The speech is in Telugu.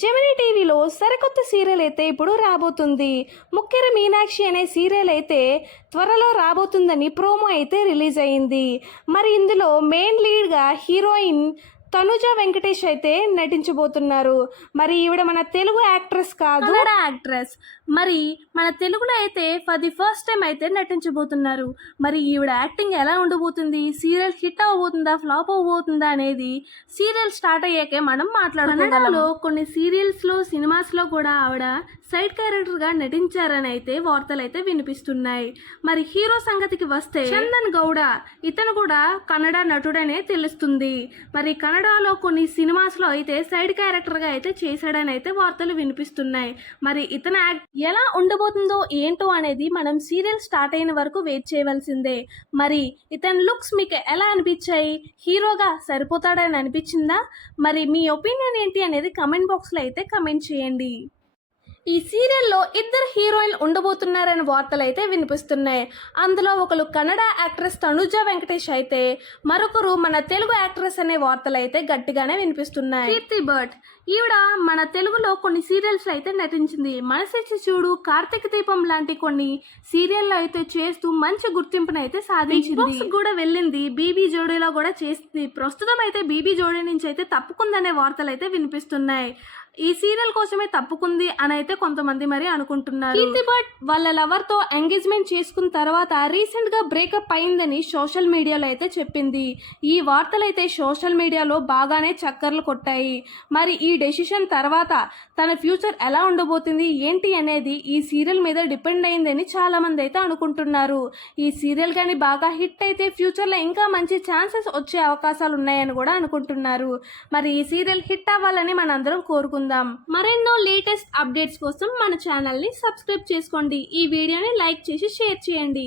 జెమినీ టీవీలో సరికొత్త సీరియల్ అయితే ఇప్పుడు రాబోతుంది. ముక్కెర మీనాక్షి అనే సీరియల్ అయితే త్వరలో రాబోతుందని ప్రోమో అయితే రిలీజ్ అయింది. మరి ఇందులో మెయిన్ లీడ్గా హీరోయిన్ తనుజ వెంకటేష్ అయితే నటించబోతున్నారు. మరి ఈవిడ మన తెలుగు యాక్ట్రెస్ కాదు, కన్నడ యాక్ట్రెస్. మరి మన తెలుగులో అయితే ఫర్ ది ఫస్ట్ టైం అయితే నటించబోతున్నారు. మరి ఈవిడ యాక్టింగ్ ఎలా ఉండబోతుంది, సీరియల్ హిట్ అవ్వబోతుందా ఫ్లాప్ అవ్వబోతుందా అనేది సీరియల్ స్టార్ట్ అయ్యాకే మనం మాట్లాడుకుందాం. కన్నడలో కొన్ని సీరియల్స్లో సినిమాస్లో కూడా ఆవిడ సైడ్ క్యారెక్టర్గా నటించారని అయితే వార్తలు అయితే వినిపిస్తున్నాయి. మరి హీరో సంగతికి వస్తే చందన్ గౌడ, ఇతను కూడా కన్నడ నటుడనే తెలుస్తుంది. మరి కన్నడలో కొన్ని సినిమాస్లో అయితే సైడ్ క్యారెక్టర్గా అయితే చేశాడని అయితే వార్తలు వినిపిస్తున్నాయి. మరి ఇతను ఎలా ఉండబోతుందో ఏంటో అనేది మనం సీరియల్ స్టార్ట్ అయిన వరకు వెయిట్ చేయవలసిందే. మరి ఇతని లుక్స్ మీకు ఎలా అనిపించాయి? హీరోగా సరిపోతాడని అనిపించిందా? మరి మీ ఒపీనియన్ ఏంటి అనేది కమెంట్ బాక్స్లో అయితే కమెంట్ చేయండి. ఈ సీరియల్లో ఇద్దరు హీరోయిన్లు ఉండబోతున్నారని వార్తలు అయితే వినిపిస్తున్నాయి. అందులో ఒకరు కన్నడ యాక్ట్రెస్ తనుజ వెంకటేష్ అయితే మరొకరు మన తెలుగు యాక్ట్రెస్ అనే వార్తలు అయితే గట్టిగానే వినిపిస్తున్నాయి. కీర్తి భట్, ఈవిడ మన తెలుగులో కొన్ని సీరియల్స్ అయితే నటించింది. మనసిచ్చి చూడు, కార్తీక దీపం లాంటి కొన్ని సీరియల్లో అయితే చేస్తూ మంచి గుర్తింపును అయితే సాధించింది. కూడా వెళ్ళింది, బీబీ జోడీలో కూడా చేసింది. ప్రస్తుతం అయితే బీబీ జోడీ నుంచి అయితే తప్పుకుందనే వార్తలు అయితే వినిపిస్తున్నాయి. ఈ సీరియల్ కోసమే తప్పుకుంది అని అయితే కొంతమంది మరి అనుకుంటున్నారు. కీర్తి భట్ వాళ్ళ లవర్ తో ఎంగేజ్మెంట్ చేసుకున్న తర్వాత రీసెంట్ గా బ్రేకప్ అయిందని సోషల్ మీడియాలో అయితే చెప్పింది. ఈ వార్తలు అయితే సోషల్ మీడియాలో బాగానే చక్కర్లు కొట్టాయి. మరి ఈ డెసిషన్ తర్వాత తన ఫ్యూచర్ ఎలా ఉండబోతుంది ఏంటి అనేది ఈ సీరియల్ మీద డిపెండ్ అయిందని చాలా మంది అయితే అనుకుంటున్నారు. ఈ సీరియల్ కానీ బాగా హిట్ అయితే ఫ్యూచర్ లో ఇంకా మంచి ఛాన్సెస్ వచ్చే అవకాశాలు ఉన్నాయని కూడా అనుకుంటున్నారు. మరి ఈ సీరియల్ హిట్ అవ్వాలని మనందరం కోరుకుందాం. మరెన్నో లేటెస్ట్ అప్డేట్స్ కోసం మన ఛానల్ని సబ్స్క్రైబ్ చేసుకోండి. ఈ వీడియోని లైక్ చేసి షేర్ చేయండి.